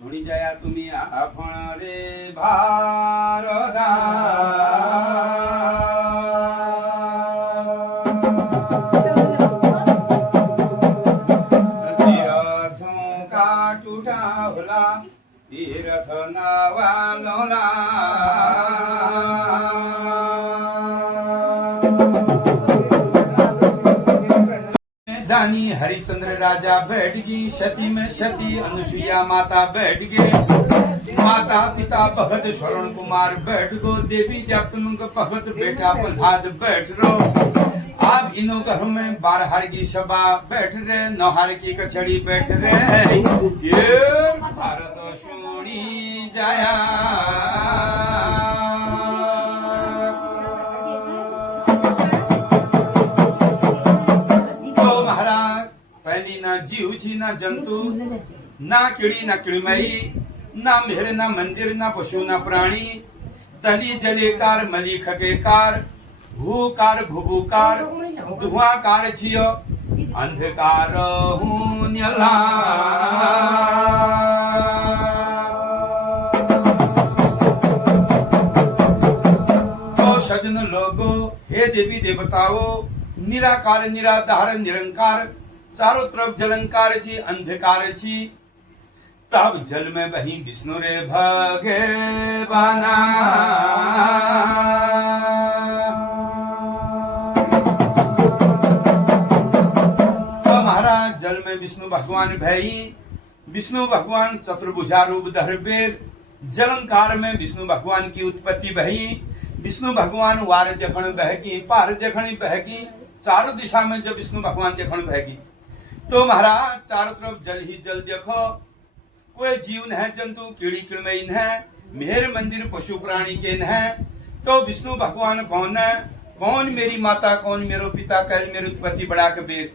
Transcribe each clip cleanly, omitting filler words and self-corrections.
शुणी जाया तुम्ही आपण रे भारदा तीर्थों का टूटा होला तीर्थ नवा लोला दानी हरिचंद्र राजा बैठ गई सती में सती अनुसुईया माता बैठ गए माता पिता भगत स्वर्ण कुमार बैठ गो देवी देवतनुंग भगत बेटा प्रहलाद बैठ रो आप इनो घर में 12 की सभा बैठ रहे 9 की कचड़ी बैठ रहे ये भारत सुनी जाया ना जीव छी ना जंतु ना किड़ी ना किड़मई ना मेहर ना मंदिर ना पशु ना प्राणी तली जलेकार मली खकेकार भूकार भुभुकार धुआकार छियो अंधकार हुन्यला तो सजन लोगो हे देवी देवताओं निराकार निराधार निरंकार चारों तरफ जलंकार छी अंधकार छी तब जल में बही विष्णु रे भगवाना तो महाराज जल में विष्णु भगवान भई विष्णु भगवान चतुर्भुजा रूप धरबेर जलंकार में विष्णु भगवान की उत्पत्ति भई विष्णु भगवान वार देखण बहकी पार देखण बहकी चारों दिशा में जब विष्णु भगवान देखण बहकी तो महाराज चारों तरफ जल ही जल देखो कोई जीव न है जंतु कीड़ी किड़मई न है मेहर मंदिर पशु प्राणी के न है तो विष्णु भगवान कौन है कौन मेरी माता कौन मेरो पिता कल मेरी उत्पत्ति बड़ा कबीर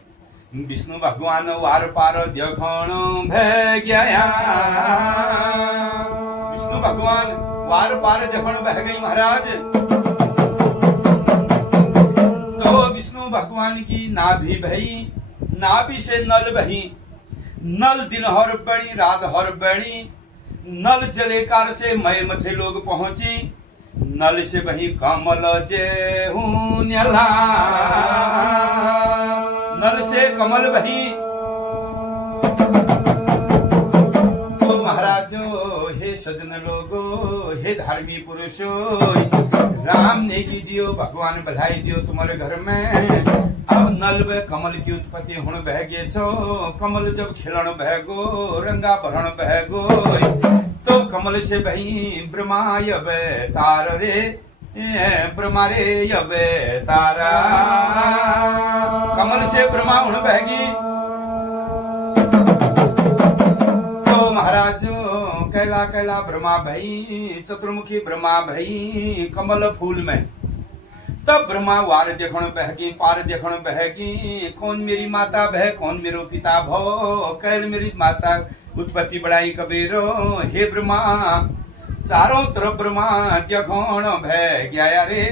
विष्णु भगवान वार पार देखण भय गया विष्णु भगवान वार पार देखण बह गई महाराज तो विष्णु भगवान की नाभि भई नाभि से नल बही नल दिन हर बणी रात हर बणी नल जलेकार से मय मथे लोग पहुंची नल से बही कमल जे हुन्यला नल से कमल बही तो महाराजो हे सजन लोगो हे धार्मी पुरुषो राम ने की दियो भगवान बधाई दियो तुम्हारे घर में अब नल व कमल की उत्पत्ति हुण बह गे छो कमल जब खिलन बह गो रंगा भरण बह गो तो कमल से बही ब्रह्मा यब तार रे ब्रह्मा रे यब तारा कमल से ब्रह्मा हुण बह गई तो महाराज कैला कैला ब्रह्मा भई चतुर्मुखी ब्रह्मा भई कमल फूल में तब ब्रह्मा वार देखण बहगी पार देखण बहगी कौन मेरी माता बह कौन मेरो पिता भो कैल मेरी माता उत्पत्ति बढ़ाई कबीरो हे ब्रह्मा चारों तरफ ब्रह्मा देखण भय गया रे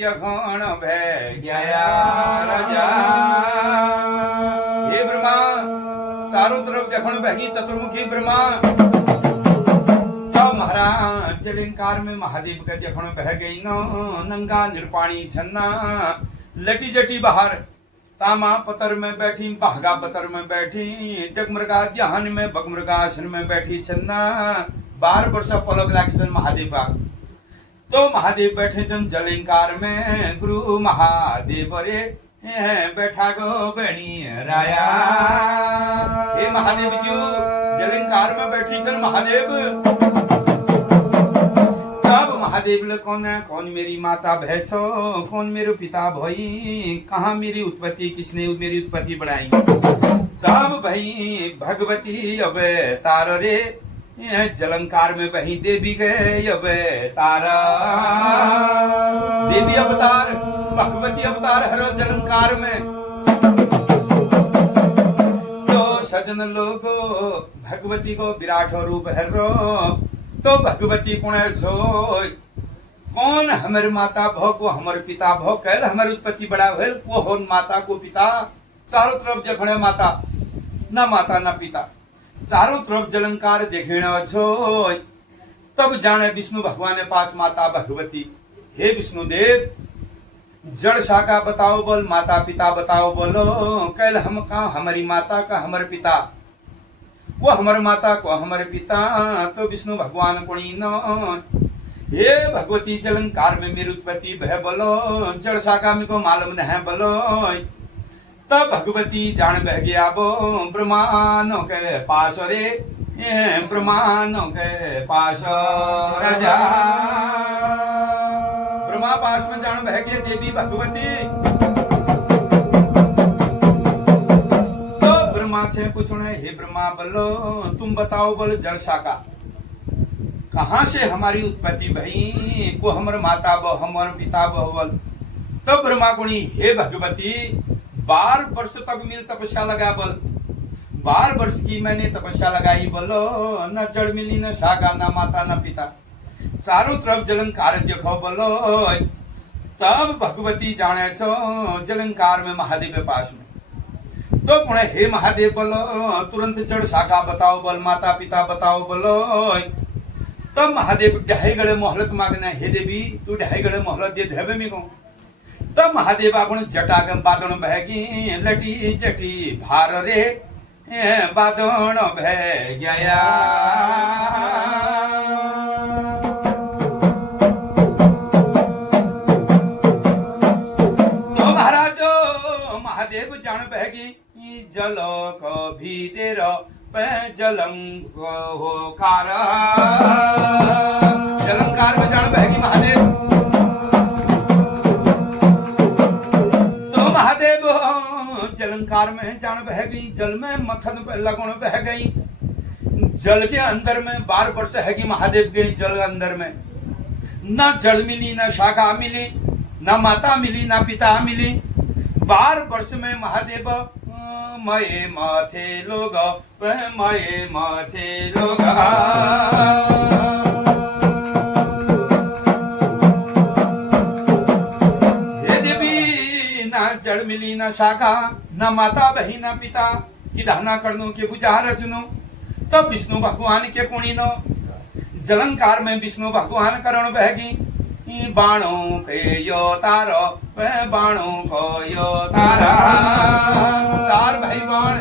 देखण भय गया राजा हे ब्रह्मा चारों तरफ देखण बहगी चतुर्मुखी ब्रह्मा महाराज जलिंकार में महादेव का देखण बह गई नो नंगा निरपाणी छन्ना लटी जटी बाहर तामा पतर में बैठी बहगा पतर में बैठी डगमृगा ध्यान में बगमृगासन में बैठी छन्ना 12 वर्ष पलक राखी महादेव का। तो महादेव बैठे जन जलंकार में, गुरु महादेव रे बैठा गो बणी राया। हे महादेव जी जलंकार में बैठी जन महादेव। तब महादेव ले कौन मेरी माता भय छो, कौन मेरो पिता भई, कहाँ मेरी उत्पत्ति, किसने मेरी उत्पत्ति बढ़ाई। तब भई भगवती अब तार रे जलंकार में बही देवी गए अब तारा। देवी अवतार भगवती अवतार हरो जलंकार में। तो सजन लोगो भगवती को विराट रूप हरो। तो भगवती कुण जोय कौन हमारे माता भो को हमारे पिता भो कह हमारी उत्पत्ति बड़ा हुए को हो माता को पिता। चारों तरफ जखड़े माता न माता न पिता, चारों तरफ जलंकार देखे जोय। तब जाने विष्णु भगवान के पास माता भगवती, हे विष्णुदेव जड़ शाखा बताओ बोल, माता पिता बताओ बोलो। कल हम का हमारी माता का हमारे पिता, वो हमारे माता को हमारे पिता। तो विष्णु भगवान कुणी न, हे भगवती जलंकार में मेरी उत्पत्ति भय बोलो, जड़ शाखा में को मालूम नहीं बोलो। तब भगवती जान बह गया वो ब्रह्मांडों के पास रे, ब्रह्मांडों के पास राजा। ब्रह्मा पास में जान बह गए देवी भगवती। तो ब्रह्मा से पूछने, हे ब्रह्मा बोलो तुम बताओ बोल जल शाखा कहाँ से हमारी उत्पत्ति भई, को हमारे माता बो हमारे पिता बो बोल। तो ब्रह्मा कुणी, हे भगवती 12 वर्ष तक मेरी तपस्या लगा बोल, 12 वर्ष की मैंने तपस्या लगाई बोलो। न जड़ मिली न शाखा न माता न पिता, चारों तरफ जलंकार देखो बोलो। तब भगवती जाने छो जलंकार में महादेव के पास में। तो पुणे, हे महादेव बोलो तुरंत जड़ शाखा बताओ बोल, माता पिता बताओ बोलो। तब महादेव ढाई गड़े मोहलत मांगना, हे देवी तू ढाई गड़े मोहलत दे देवे में को। तब महादेव अपन जटागम बादन बहगी, लटी जटी भार रे बादन बह गया। तो महाराज महादेव जान बहगी, जल को भीतर जलंग हो खारा। जलंकार में जान बहगी महादेव। जलंकार में जान बह गई, जल में मथन लगन बह गई। जल के अंदर में 12 वर्ष है कि महादेव के जल अंदर में न जल मिली न शाखा मिली, न माता मिली न पिता मिली। 12 वर्ष में महादेव मये माथे लोग, मये माथे लोग। जड़ मिली न शाखा, न माता बही न पिता, कि दहना करनो के बुझा रचनो। तब विष्णु भगवान के कुणी नो जलंकार में विष्णु भगवान करण बहगी, बाणों के यो तारो बाणों को यो तारा। 4 भाई बाण।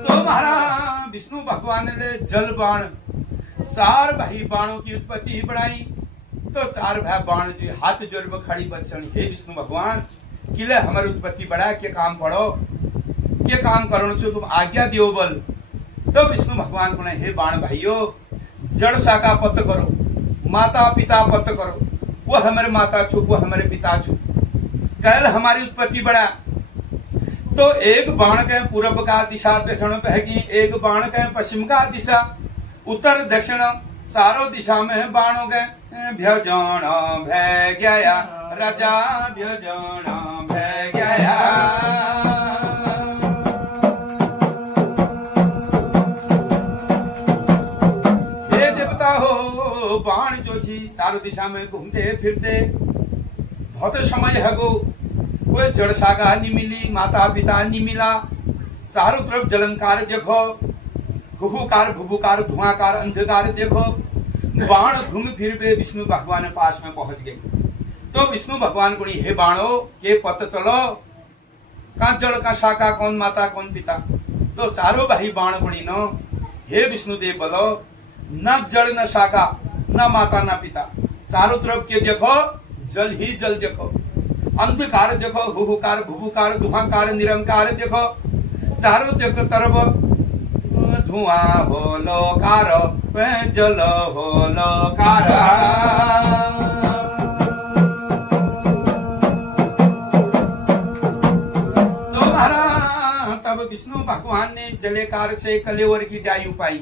तो महाराज विष्णु भगवान ने जल बाण 4 भाई बाणों की उत्पत्ति बढ़ाई। तो 4 भाई बाण जो हाथ जोड़ में खड़ी बचन, हे विष्णु भगवान किले हमारी उत्पत्ति बढ़ा के काम पढ़ो, के काम करो छो तुम आज्ञा दियो बोल। तो विष्णु भगवान को हे बाण भाइयों जड़ शाखा पत करो, माता पिता पत करो, वो हमारे माता छु वो हमारे पिता छु, कल हमारी उत्पत्ति बढ़ा। तो एक बाण के पूर्व का दिशा पेछण बहगी, एक बाण के पश्चिम का दिशा, उत्तर दक्षिण चारों दिशा में बाण हो गए। भजन भय गया राजा, भजन भय गया। हे देवता हो बाण जो छी चारों दिशा में घूमते फिरते बहुत समय है गो, कोई जड़ शाखा नहीं मिली, माता पिता नहीं मिला। चारों तरफ जलंकार देखो, गुहुकार भुभुकार धुआंकार अंधकार देखो। बाण घूम फिर वे विष्णु भगवान के पास में पहुंच गए। तो विष्णु भगवान को हे बाणो के पत चलो, कहाँ जड़ का शाखा कौन माता कौन पिता। तो चारों भाई बाण बणी नो हे विष्णुदेव बोलो न जल न शाखा न माता न पिता, चारों तरफ के देखो जल ही जल देखो, अंधकार देखो, हुहुकार भुभुकार धुआंकार निरंकार देखो, चारों देखो तरफ धुआं हो लोकार जल हो लोकार। तो महाराज तब विष्णु भगवान ने जलेकार से कलेवर की डाई उपाई,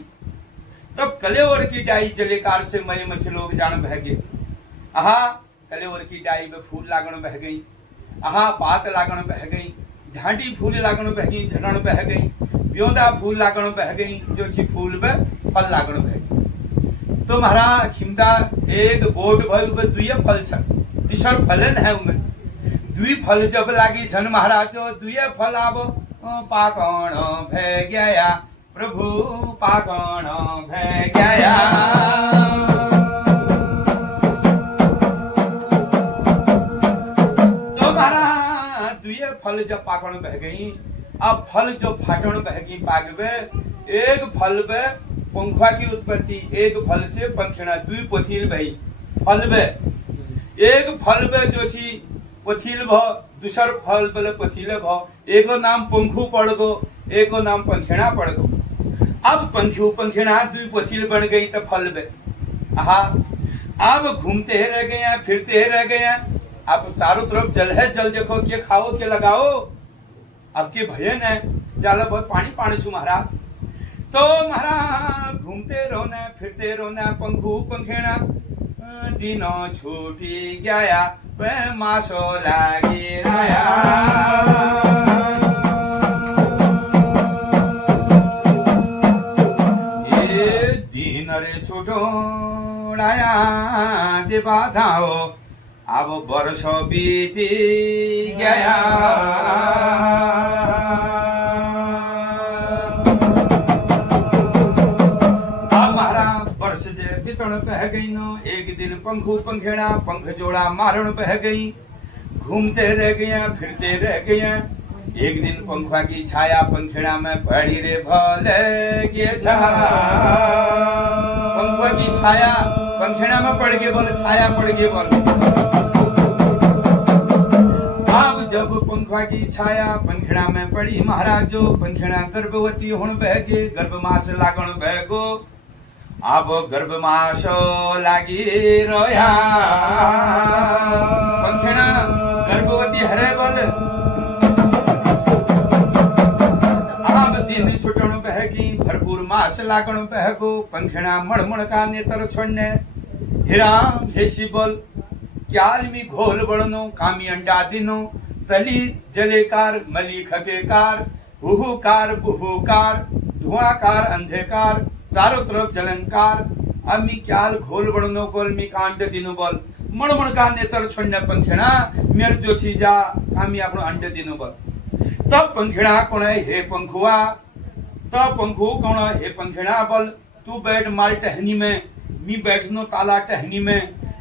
तब कलेवर की डाई जलेकार से मय मथे लोग जान बह गए। आहा कलेवर की डाई में फूल लागण बह गई, आहा पात लागण बह गई, ढांडी फूल लागण बह गई, झरण बह गई, ब्योंदा फूल लागण बह गई, जो छी फूल में फल लागण बह गई। तो महाराज खिमदा एक बोट भय उबे दुई फल छ, तीसर फलन है उमे दुई फल जब लागी छन महाराज जो दुई फल आब पाकण भय गया प्रभु पाकण भय गया। तो महाराज दुई फल जब पाकण बह गई, अब फल जो फाटण बह गई पागवे, एक फल में पंखुआ की उत्पत्ति, एक फल से पंखिणा दुई पोथील भई फल में, एक फल में जो छी पोथील भ, दूसर फल बले पोथील भ, एको नाम पंखु पड़ गो, एको नाम पंखिणा पड़ गो। अब पंखु पंखिणा दुई पोथील बन गई तो फल में आहा अब घूमते रह गए, फिरते रह गए, अब चारों तरफ जल है, जल देखो के खाओ के लगाओ, अब के भयन है जाला बहुत पानी पानी छू महाराज। तो महाराज घूमते रोना फिरते रोना पंखु पंखिणा दिनो छूटी गया वह मासो लागी रहा। ये दिन रे छूटोड़ाया दे बाधा हो, अब वर्षों बीती गया। बितण बह गई नो, एक दिन पंखु पंखेड़ा पंख जोड़ा मारण बह गई, घूमते रह गया फिरते रह गया। एक दिन पंखुआ की छाया पंखेड़ा में पड़ी रे भले के छाया, पंखुआ की छाया पंखेड़ा में पड़ गई, बोल छाया पड़ गई बोल। अब जब पंखुआ की छाया पंखेड़ा में पड़ी महाराज जो पंखेड़ा गर्भवती होने बह गई, गर्भमास लागण बह गो, अब गर्भमासो लागी रोया पंखिणा गर्भवती हरे बोल। अब दिन छुटण बहगी भरपूर मास लागण बहगो, पंखिणा मणमण का नेत्र छोड़ने हिराम हेसी बोल क्याल मी घोल बड़नो कामी अंडा दिनो, तली जलेकार मली खकेकार, हुहुकार बुहुकार धुआंकार अंधेकार, चारों तरफ जलंकार, अम्मी क्याल घोल बड़नो गोल मी कांड दिनु बोल, मणमण का नेत्र छोड़ने पंखिणा मेर जो छी जा कामी आपनो अंडे दिनु बोल। तब पंखिणा कौन है हे पंखुआ, तब पंखु कौन है हे पंखिणा बोल, तू बैठ माल टहनी में, मी बैठनो ताला टहनी में,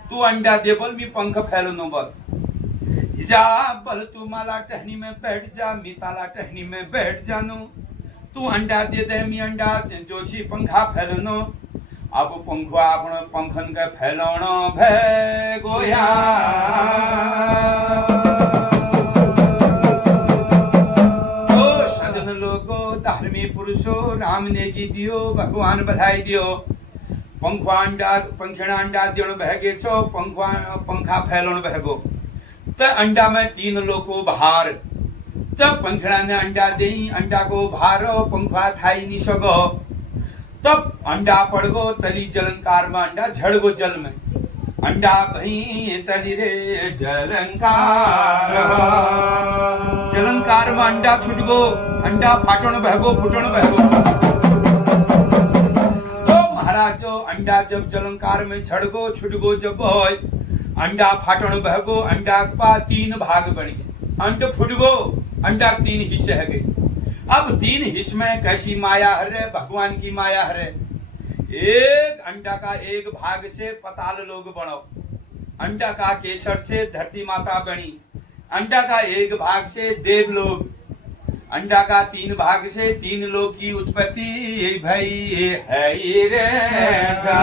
तू अंडा दे बोल मी पंख फैलनो बोल। जा बोल तू माला टहनी में बैठ जा, मी ताला टहनी में बैठ जानो, तू अंडा दे दे मी अंडा जो छी पंखा फैलनो। अब पंखुआ आपण पंखन के फैलनो भे गोया। तो सजन लोगो धार्मिक पुरुषो राम ने की दियो भगवान बधाई दियो, पंखुआ अंडा पंखिणा अंडा दियो बह गे छो, पंखुआ पंखा फैलनो बह गो। तो अंडा में 3 लोको बाहर, तब पंखिणा ने अंडा दे, अंडा को भारो पंखुआ थाई नहीं सको, तब अंडा पड़ गो तली जलंकार में, अंडा झड़ गो जल में, अंडा भई तली रे जलंकार, जलंकार में अंडा छूट गो, अंडा फाटण बहगो फुटण बहगो। तो महाराज जो अंडा जब जलंकार में झड़ गो छूट गो जब होय, अंडा फाटण बहगो, अंडा का 3 भाग बन गए, अंड फुट गो, अंडा 3 हिस्से है गए। अब 3 हिस्से में कैसी माया हरे, भगवान की माया हरे। एक अंडा का एक भाग से पताल लोग बनो, अंडा का केसर से धरती माता बनी, अंडा का एक भाग से देव लोग, अंडा का 3 भाग से 3 लोक की उत्पत्ति भई है रे जा।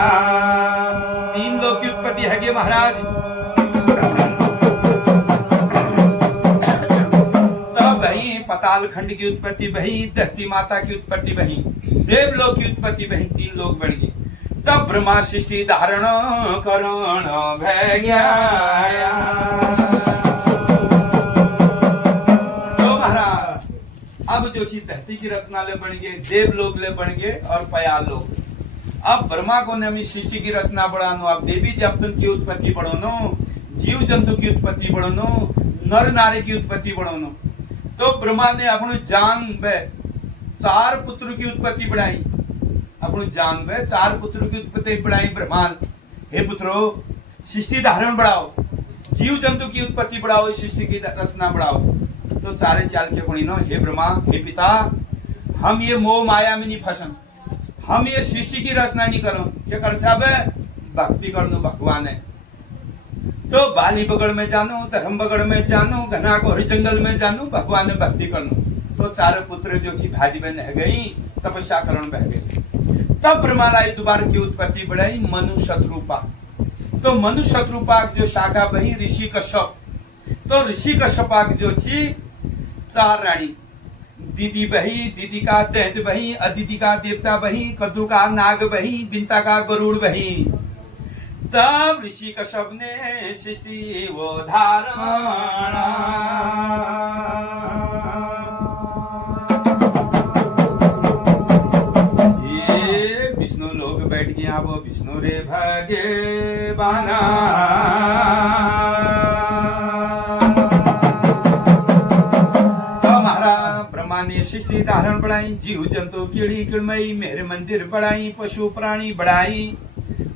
3 लोक की उत्पत्ति है गे महाराज। तब भई पताल खंड की उत्पत्ति भई, धरती माता की उत्पत्ति भई, देवलोक की उत्पत्ति भई, 3 लोक बढ़ गए। तब ब्रह्मा सृष्टि धारण करण भय गया। तो महाराज अब जो चीज धरती की रचना ले बन गए, देवलोक ले बन गए और पयाल लोक। अब ब्रह्मा को ने सृष्टि की रचना बढ़ानो, अब देवी देवतन की उत्पत्ति बढ़ानो, जीव जंतु की उत्पत्ति बढ़ानो, नर नारी की उत्पत्ति बढ़ानो। तो ब्रह्मा ने अपने जान में 4 पुत्र की उत्पत्ति बढ़ाई, अपने जान में 4 पुत्र की उत्पत्ति बढ़ाई। ब्रह्मांड हे पुत्रो सृष्टि धारण बढ़ाओ, जीव जंतु की उत्पत्ति बढ़ाओ, सृष्टि की रचना बढ़ाओ। तो 4 चाल के गुणी नो, हे ब्रह्मा हे पिता, हम ये मोह माया में नहीं फसन, हम ये सृष्टि की रचना नहीं करो, क्या कर छाबे भक्ति करनो भगवान है। तो बाली बगड़ में जानो, धर्म बगड़ में जानो, घना को जंगल में जानो, भगवान ने भक्ति करनो। तो 4 पुत्र जो थी भाजी में रह गई, तपस्या करण बह गए। तब ब्रह्मालाई दोबारा की उत्पत्ति बढ़ाई मनु शत्रुपा। तो मनु शत्रुपा जो शाखा बही ऋषि कश्यप। तो ऋषि कश्यपा जो थी 4 रानी, दीदी बही, दीदी का दैत्य बही, अदिति का देवता बही, कद्दू का नाग बही, बिंता का गरुड़ बही। तब ऋषि कश्यप ने सृष्टि वो धारणा। बैठ गया वो विष्णु रे भगे बाना। तो महाराज ब्रह्मा ने सृष्टि धारण बढ़ाई, जीव जंतु कीड़ी किड़मई मेरे मंदिर बढ़ाई, पशु प्राणी बढ़ाई,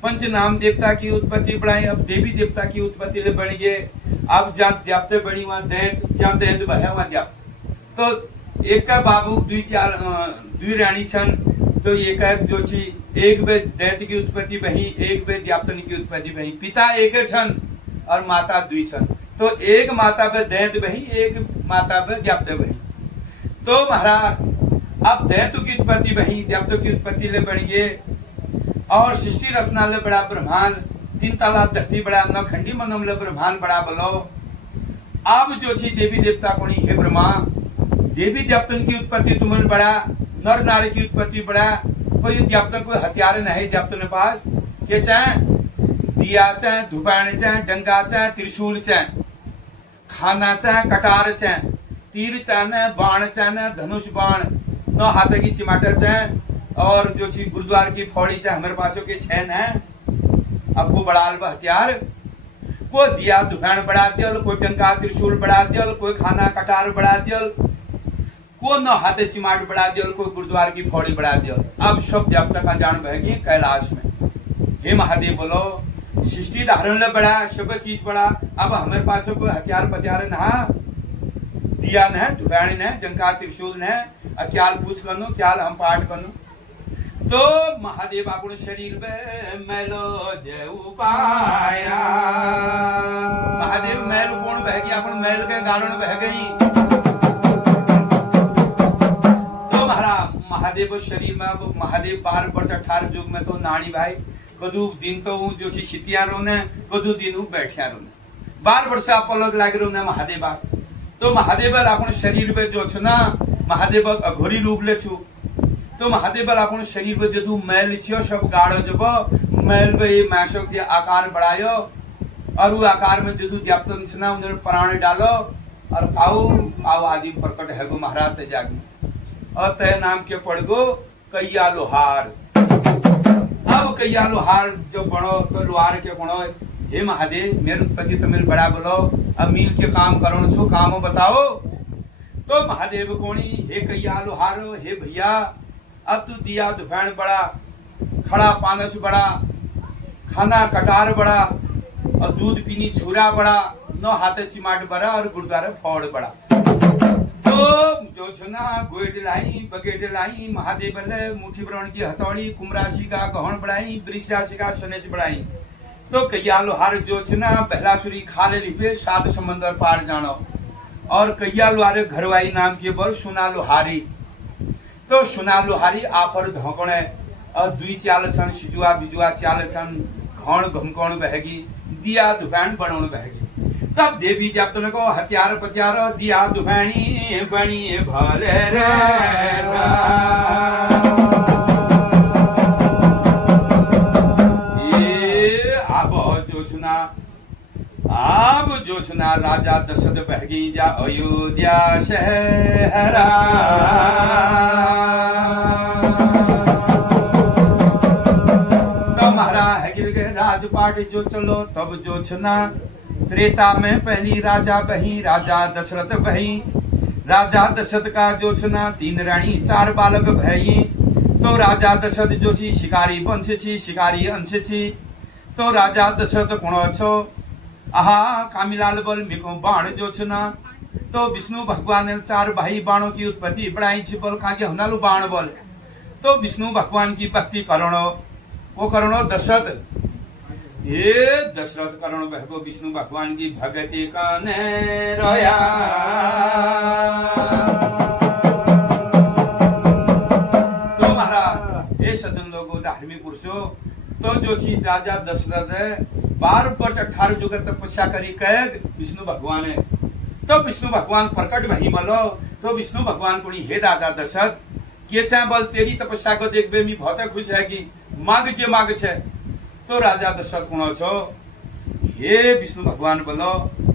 पंच नाम देवता की उत्पत्ति बढ़ाई। अब देवी देवता की उत्पत्ति ले बन गए। अब जहाँ देवते बनी वहां दैत, जहाँ दैत बहे वहां देव। तो एक का बाबू दुई रानी छन। तो एक जो छी एक बे दैत्य की उत्पत्ति बही, एक बे देवतन की उत्पत्ति बही। पिता एक छन और माता दुई छन। तो एक माता पे दैत्य बही, एक माता पे देवता बही। तो महाराज अब दैत्य की उत्पत्ति बही, देवता की उत्पत्ति ले बढ़ गए और सृष्टि रचना ले बड़ा ब्रह्मांड, 3 ताला धरती बड़ा, नखंडी मनम ले ब्रह्मांड बड़ा बोलो। अब जो छी देवी देवता कोणी, हे ब्रह्मा देवी देवतन की उत्पत्ति तुम्हें बड़ा, नर नारी की उत्पत्ति बढ़ा। कोई देवता कोई हथियार नहीं देवता के पास, के चाहे दिया चाहे धुपाण चाहे डंगा चाहे त्रिशूल चाहे खाना चाहे कटार चाहे तीर चाहे बाण चाहे धनुष बाण, 9 हाथ की चिमाटा चाहे और जो ची गुरुद्वार की फौड़ी चाहे हमारे पास के 6 है। अब को बड़ाल हथियार को दिया धुपाण बढ़ा दियल, कोई डंगा त्रिशूल बढ़ा दियल, कोई खाना कटार बढ़ा दियल, को न हाथे चिमाट बढ़ा दियो, कोई गुरुद्वार की फौड़ी बढ़ा दियो। अब सब देवता का जान बह गई कैलाश में। हे महादेव बोलो सृष्टि धारण ले बढ़ा, सब चीज बढ़ा। अब हमारे पास कोई हथियार पथियार नहा दिया न है, धुबाणी न, डंका त्रिशूल न, क्याल पूछ कनो, क्याल हम पाठ कनो। तो महादेव अपने शरीर में मैलो जे उपाया। महादेव मैल कौन बह गया, अपन मैल के कारण बह गई। महादेव शरीर में महादेव 12 वर्ष 18 युग में तो नानी भाई कदू दिन तो जो शीतिया रोने, कदू दिन बैठिया रोने, 12 वर्ष आप अलग लाग रोने महादेव। तो महादेव अपन शरीर में जो छु ना, महादेव अघोरी रूप ले छु। तो महादेव अपन शरीर में जदू मैल छियो सब गाड़ो जब मैल पे ये मैशो के आकार बढ़ायो और वो आकार में जदू देवतन छना उन्हें प्राण डालो और आओ आदि प्रकट है गो महाराज ते जाग और तय नाम के पड़ गो कैया लोहार। अब कैया लोहार जो बनो तो लोहार के बनो, हे महादेव मेरे उत्पत्ति तो मेरे बड़ा बोलो, अब मिल के काम करो सो काम बताओ। तो महादेव कोणी, हे कैया लोहार, हे भैया अब तू दिया दुफान बड़ा, खड़ा पानस बड़ा, खाना कटार बड़ा और दूध पीनी छुरा बड़ा, 9 हाथ चिमाट बड़ा और गुरुद्वारा फौड़ बड़ा। तो जो छना गोइड लाई बगेट लाई महादेव ले मुठी ब्राह्मण की हथौड़ी, कुमराशि का गहन बढ़ाई, वृक्षराशि का सनेश बढ़ाई। तो कैया लोहार जो छना बहलासुरी खाले लिपे 7 समंदर पार जानो। और कैया लुहारे घरवाई नाम के बोल सुना लुहारी। तो सुना लुहारी आफर धोकणे और दुई चाल छन सिजुआ बिजुआ चाल छन घण घमकण बहगी दिया दुकान बनाउन बहगी। तब देवी देवता को हथियार पत्यार दिया दुभानी बनी भले रे ये अब जो सुना राजा दशरथ बहगी जा अयोध्या शहरा। तो महाराज हगिल गए राजपाट जो चलो तब जो सुना त्रेता में पहली राजा बही राजा दशरथ बही। राजा दशरथ का जो सुना 3 रानी 4 बालक भई। तो राजा दशरथ जो छी शिकारी वंश छी शिकारी अंश छी। तो राजा दशरथ कोण छो आहा कामिलाल बल मिको बाण जो छना। तो विष्णु भगवान ने 4 भाई बाणों की उत्पत्ति बढ़ाई छी बल काके हनालु बाण बल। तो विष्णु भगवान की भक्ति करणो वो करणो दशरथ ये दशरथ करणो बहको विष्णु भगवान की भक्ति कने रोया। तो महाराज हे सज्जन लोगों धार्मिक पुरुषों तो जो छी राजा दशरथ है 12 वर्ष 18 युग तपस्या करी कैग विष्णु भगवान है। तो विष्णु भगवान प्रकट भई बोलो। तो विष्णु भगवान को हे राजा दशरथ के चाहे बल तेरी तपस्या को देख बे मी बहुत खुश है कि मांग जे मांग छे। तो राजा दशरथ कोण छो हे विष्णु भगवान बोलो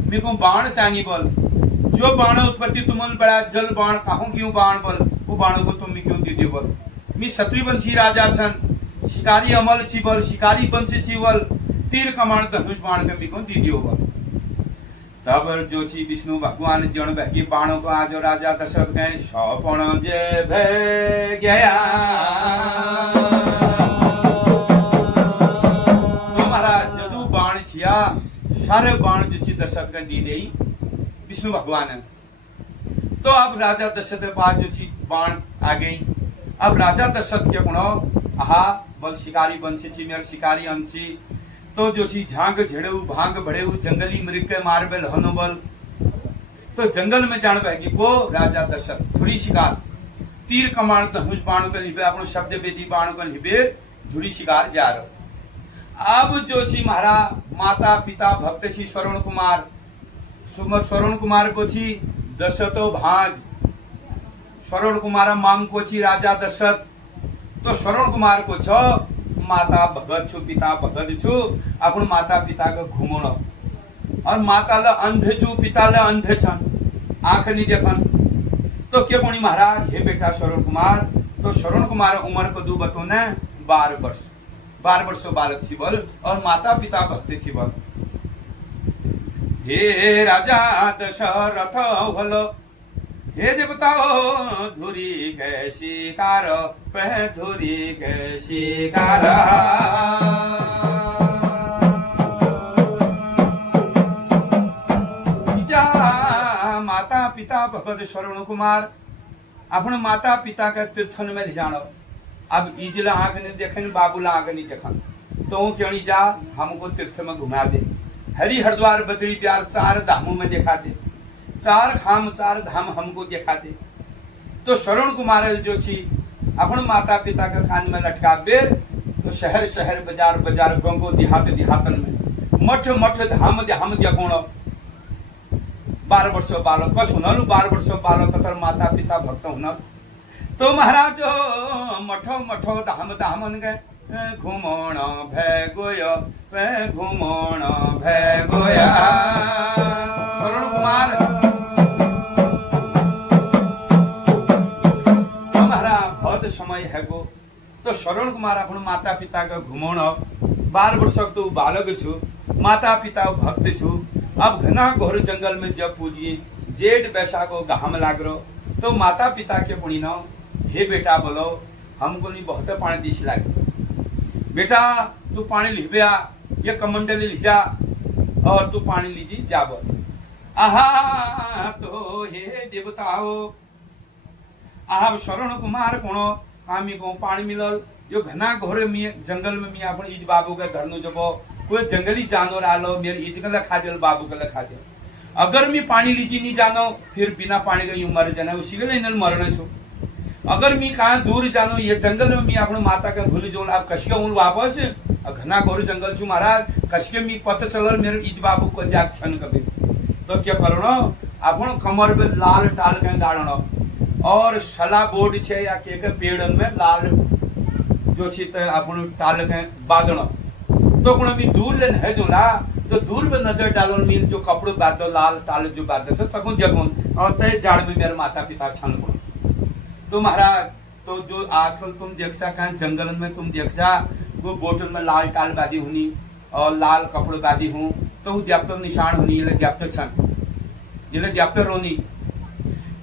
मी को बाण चाहिए बल। जो बाण उत्पत्ति तुमन बड़ा जल बाण कहूं क्यों बाण बल वो बाण को तुम क्यों दे दियो बल। मी शत्रुवंशी राजा छन शिकारी अमल छी बल शिकारी वंश छी बल तीर कमान धनुष बाण के बिको दीदियो बल। तब जो छी विष्णु भगवान जन बहगी बाणों को आज राजा दशरथ गए सौपण जे भे गया। तो महाराज जदू बाण छिया सारे बाण जो छी दशरथ के दी देई विष्णु भगवान। तो अब राजा दशरथ के पास जो छी बाण आ गई। अब राजा दशरथ के गुणो आहा बल शिकारी वंश छी मेर शिकारी अंशी। तो जो छी झांग झड़ेऊ भांग बढ़ेऊ जंगली मृग के मारबेल हनुबल। तो जंगल में जान बहगी को राजा दशरथ धुरी शिकार तीर कमान धनुष बाण के लिबे अपनो शब्द बेदी बाण के लिबे धुरी शिकार जा रहो। अब जो छी महाराज माता पिता भक्त छी श्रवण कुमार श्रवण कुमार को छी दशरथो भांज श्रवण कुमार मांग को छी राजा दशरथ। तो श्रवण कुमार को छो माता भगत छु पिता भगत छु अपन माता पिता को घुमणो और माता ल अंध छु पिता ल अंध छन आंख नहीं देखन। तो के कोणी महाराज हे बेटा श्रवण कुमार। तो श्रवण कुमार उम्र को दू बतो ने 12 वर्ष 12 वर्षो बालक छी बोल और माता पिता भक्त छी बोल। हे राजा दशरथ भलो हे देवताओ धुरी गए शिकार पह धुरी गए शिकार। माता पिता भगत श्रवण कुमार अपन माता पिता के तीर्थन में ले जानो। अब इजला आंख नहीं देखन बाबूला आंख नहीं देखन तो क्यों जा हमको तीर्थ में घुमा दे। हरि हरिद्वार बद्री प्यार 4 धामों में दिखा दे 4 खाम 4 धाम हमको दिखाते। तो श्रवण कुमार जो छी अपन माता पिता के कान में लटका बेर। तो शहर शहर बाजार बाजार गंगो देहात देहातन में मठ मठ धाम धाम देखोण 12 वर्षो बालक कस हुनल 12 वर्षो बालक तर माता पिता भक्त हुनल। तो महाराज मठो मठो धाम धामन गए घुमण भय गोया घुमण भय गोया। श्रवण कुमार बहुत समय है गो। तो श्रवण कुमार अपन माता पिता का घुमण 12 वर्ष तो बालक छु माता पिता भक्त छु। अब घना घोर जंगल में जब पूजिए जेठ बैसाखो घाम लाग रो। तो माता पिता के पुणी न हे बेटा बोलो हमको नहीं बहुत पानी दिश लागे बेटा तू पानी लिबिया ये कमंडली लिजा और तू पानी लीजी जाब। आहा तो हे देवताओ आहा श्रवण कुमार कोनो आमी को पानी मिलल यो घना घोर में जंगल में मी अपन इज बाबू के घर नु जबो कोई जंगली जानवर आलो मेरे इज के खा देल बाबू के खा देल। अगर मी पाणी लीजी नहीं जानो फिर बिना पाणी का यूं मर जाना उसी के लिए मरण छो। अगर मी कहा दूर जानो ये जंगल में मी अपने माता के भूल जाऊं अब कशिया हूं वापस घना घोर जंगल छू महाराज कशिया मी पता चलल मेरे इज बाबू को जाग छन कभी तो क्या करो अपन कमर पे लाल टाल के गाड़नो और शला बोर्ड छे या के पेड़ में लाल जो छी त अपन टाल के बादनो तो कोण मी दूर लेन है जो ना तो दूर पे नजर डालो मीन जो कपड़ो बादो लाल टाल जो बादो छ तकुन देखुन और तय झाड़ में मेरे माता पिता छन को तो महाराज तो जो आजकल तुम देख सा जंगल में तुम देख सा वो बोतल में लाल टाल बादी हुनी और लाल कपड़ो बादी हूँ तो वो द्याप्त निशान होनी ये द्याप्त छन ये द्याप्त रोनी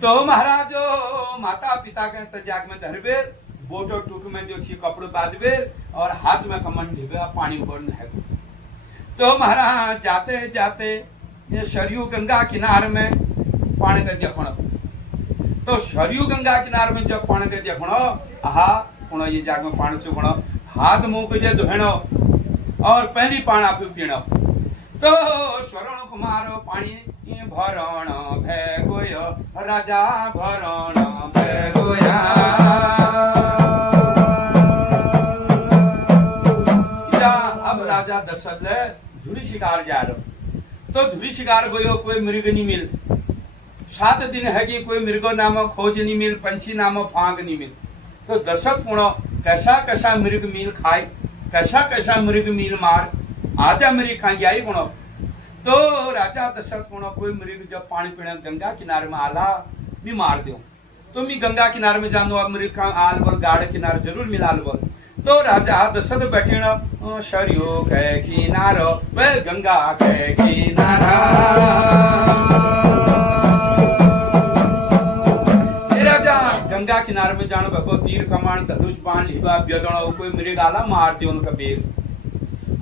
तो महाराज जो माता पिता के तजाग में धरबे बोटो टूक में जो छी कपड़ो बांधबे और हाथ में कमंड ढिबे पानी ऊपर है तो महाराज जाते जाते ये सरयू गंगा किनार में पानी का देखो तो सरयू गंगा किनार में जब पानी के देखो आहा कोण ये जाग में पानी से कोण हाथ मुंह के जे धोनो और पहली पान आप पीनो तो शरण कुमार पानी भरण भे गोय राजा भरण भे गोया अब राजा दशरथ धुरी शिकार जा रहा तो धुरी शिकार गयो कोई मृग नहीं मिल 7 दिन है कि कोई मृगो नामक खोज नहीं मिल पंछी नामक फांग नहीं मिल तो दशरथ कोण कैसा कैसा मृग मिल खाए कैसा कैसा मृग मिल मार आजा मृग खा गया कोण तो राजा दशरथ कोण कोई मृग जब पानी पीने गंगा किनारे में आला मी मार दो तो मी गंगा किनारे में जानो अब मृग का आल बोल गाड़े किनारे जरूर मिलाल बोल तो राजा दशरथ बैठे न सरयू के किनारो वे गंगा के किनारा गंगा किनारे में जानो भगो तीर कमान धनुष बाण लिबा व्यदणो कोई मृग आला मार दियो उनका बेर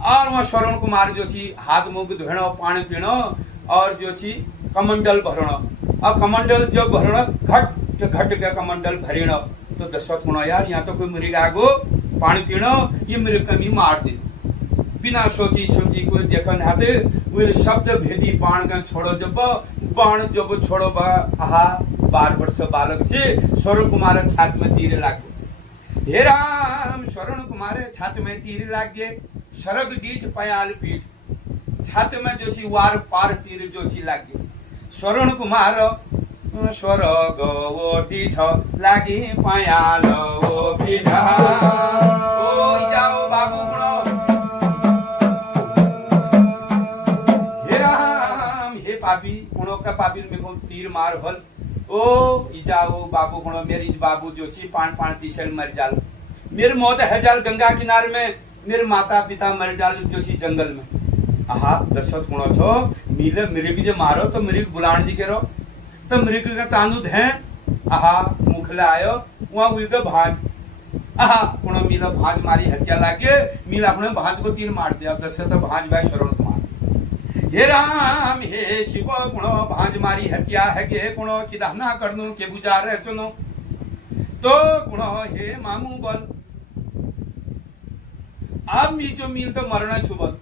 और वहां श्रवण कुमार जो छी हाथ मुंह धोनो पानी पीनो और जो छी कमंडल भरणो अब कमंडल जो भरणो घट घट के कमंडल भरीनो तो दशरथ कोण यार यहाँ तो कोई मृग आगो पानी पीनो ये मृग कमी मार दे बिना सोची समझी कोई देखन हाथे वो शब्द भेदी बाण का छोड़ो जब बाण जब छोड़ो बा आहा 12 वर्ष बालक छे स्वर्ण कुमार छात में तीर लागो हे राम स्वर्ण कुमार छात में तीर लागे शरग दीठ पयाल पीठ छात में जो सी वार पार तीर जो सी लागे स्वर्ण कुमार स्वर्ग वो दीठ लागे पयाल वो पीठा ओ जाओ बाबू पापी कोणो का पापी में को तीर मार हल ओ इजाओ बाबू कोणो मेरी बाबू जो छी पान पान तीसल मर जाल मेरे मौत है जाल गंगा किनारे में मेरे माता पिता मर जाल जो छी जंगल में आहा दशरथ कोणो छो मिले मृग जे मारो तो मृग बुलाण जी केरो तो मृग का चांदूद है आहा मुखले आयो वहां उई के भांज आहा कोणो मिला भांज मारी हत्या लागे मिला अपने भांज को तीर मार दिया दशरथ भांज भाई शरण हे राम हे शिव गुण भांज मारी हत्या है के गुण किदाना करनु के गुजार चनो तो गुण हे मामू बल अब मी जो मिल तो मरना छुबल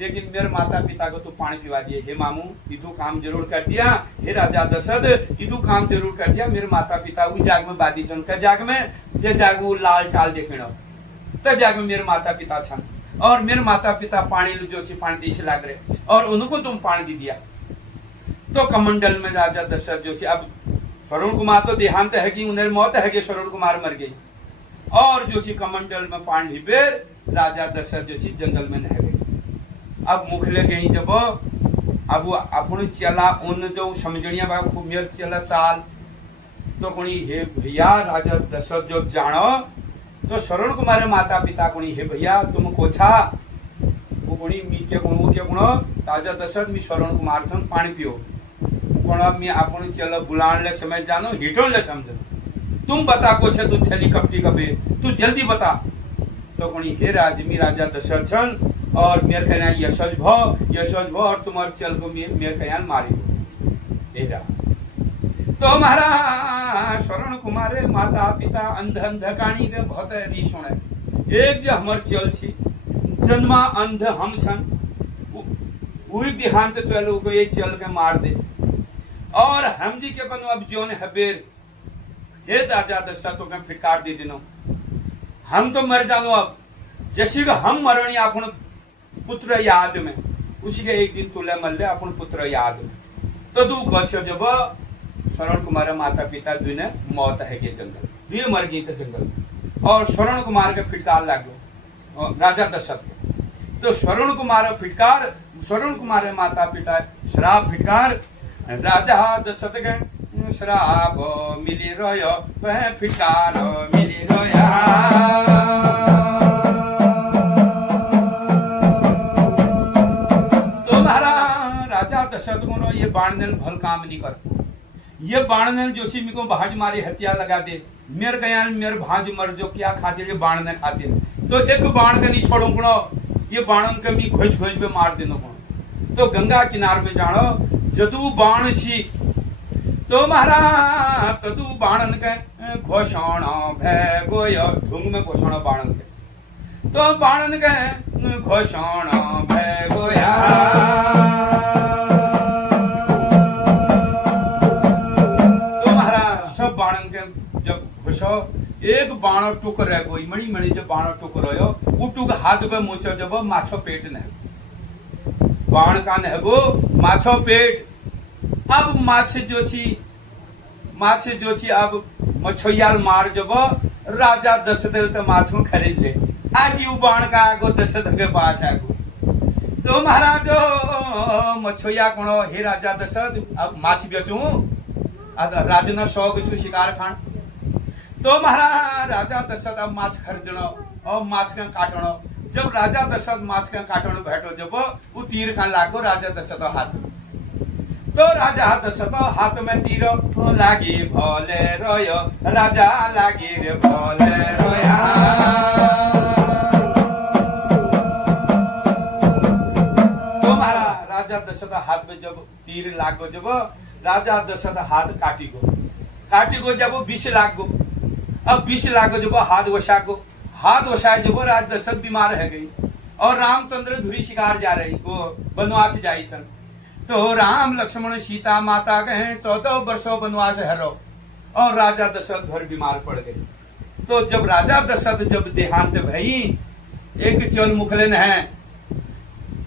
लेकिन मेरे माता पिता को तो पानी पिवा दिए हे मामू इधू काम जरूर कर दिया हे राजा दशरथ इधू काम जरूर कर दिया मेरे माता पिता उ जाग में बादी सन का जाग में जे जाग वो लाल टाल देखेनो त जाग में मेरे माता पिता छन और मेरे माता पिता पानी जो सी पानी दिश लाग रहे और उनको तुम पानी दी दिया तो कमंडल में राजा दशरथ जो सी अब श्रवण कुमार तो देहांत है कि उन्हें मौत है कि श्रवण कुमार मर गई और जो सी कमंडल में पानी बेर राजा दशरथ जो सी जंगल में नह गए अब मुखले गई जब अब अपन चला उन जो समझणिया बा खूब मेर चला चाल तो कोनी हे भैया राजा दशरथ जो जानो तो श्रवण कुमार माता पिता कोनी हे भैया तुम कोछा वो कोनी मी के कोण राजा दशरथ मी श्रवण कुमार सन पानी पियो कोण मी आपण चल बुलाण ले समय जानो हिटोन ले समझ तुम बता कोछे तू छली कपटी कबे तू जल्दी बता तो कोनी हे मी राजा दशरथ सन और मेरे कहना यशोज भो और तुम्हारे चल को मेरे कहना मारी हेरा तो महाराज श्रवण कुमार माता पिता अंध अंधकाणी के बहुत रीसोण एक जो हमर चल छी जन्मा अंध हम छन वही देहांत तो लोग को ये चल के मार दे। और हम जी के कनो अब जोन हबेर हे राजा दशरथ के फिटकार दे दिनो, हम तो मर जानो। अब जैसे कि हम मरणी अपन पुत्र याद में, उसी के एक दिन तुले मल्ले अपन पुत्र याद में। तो दू कछ जब श्रवण कुमार माता पिता दुने मौत है के जंगल, दुए मर गई तो जंगल। और श्रवण कुमार के फिटकार लागो राजा दशरथ के। तो श्रवण कुमार फिटकार, श्रवण कुमार माता पिता श्राप फिटकार राजा दशरथ के श्राप मिली रोयो वह फिटकार मिली रोया। तो राजा दशरथ को ये बाणनल भल काम नहीं कर, ये बाणनल जोशी मी को भाज मारी हत्या लगा दे, मेरे कयाल मेरे भाज मर जो क्या खातिर ये बाण ने खातिर। तो एक बाण का नहीं छोड़ो गुणो, ये बाणों के मी घोष घोष पे मार देनो गुणो। तो गंगा किनार में जानो जदू बाण छी, तो महाराज तदू बाणन के घोषण भय गोय ढूंग में घोषण बाणन के। तो बाणन के घोषण भय गोया। एक बाण टुक रह गई मणि मणि जब बाण टुक रहो वो टुक हाथ पे मुचो जब माछो पेट न बाण का न गो माछो पेट। अब माछ जो छी अब मछोयाल मार जब राजा दशरथ तो माछ को खरीद ले। आज यू बाण का आगो दशरथ के पास आगो। तो महाराज मछोया कोनो हे राजा दशरथ अब माछ बेचू, राजना शौक छु शिकार खान। तो महाराज राजा दशरथ अब माछ खरीदनो और माछ का काटनो। जब राजा दशरथ माछ का काटनो बैठो जब वो तीर का लागो राजा दशरथ हाथ में। तो राजा दशरथ हाथ में तीर लागी भोले रोयो, राजा लागी रे भोले रोया। तो महाराज राजा दशरथ हाथ में जब तीर लागो जब राजा दशरथ हाथ काटी गो जब विष लागो। अब विष लागो जब हाथ वसाए जब राज दशरथ बीमार है गई और रामचंद्र धुरी शिकार जा रही को वनवास जाई सन। तो राम लक्ष्मण सीता माता कहे 14 वर्षों वनवास हरो और राजा दशरथ घर बीमार पड़ गए। तो जब राजा दशरथ जब देहांत भई एक चल मुखलेन है,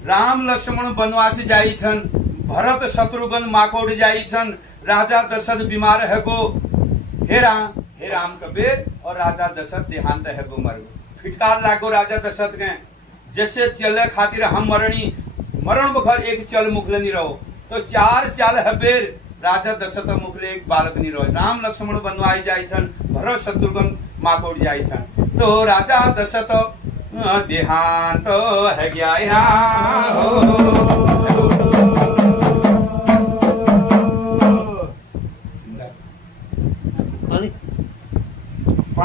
राम लक्ष्मण वनवास जाई छन, भरत शत्रुघ्न माकोड़ जाई छन, राजा दशरथ बीमार है गो। हे राम कबीर और राजा दशरथ देहांत है गो मर गो। फिटकार लागो राजा दशरथ के जैसे चले खातिर हम मरण बखर एक चल मुखले नहीं रहो। तो 4 चाल हबेर राजा दशरथ मुखले एक बालक नहीं रहो। राम लक्ष्मण बनवाई जाई छन, भरत शत्रुघ्न माकोड़ जाई छन। तो राजा दशरथ देहांत है गया हो।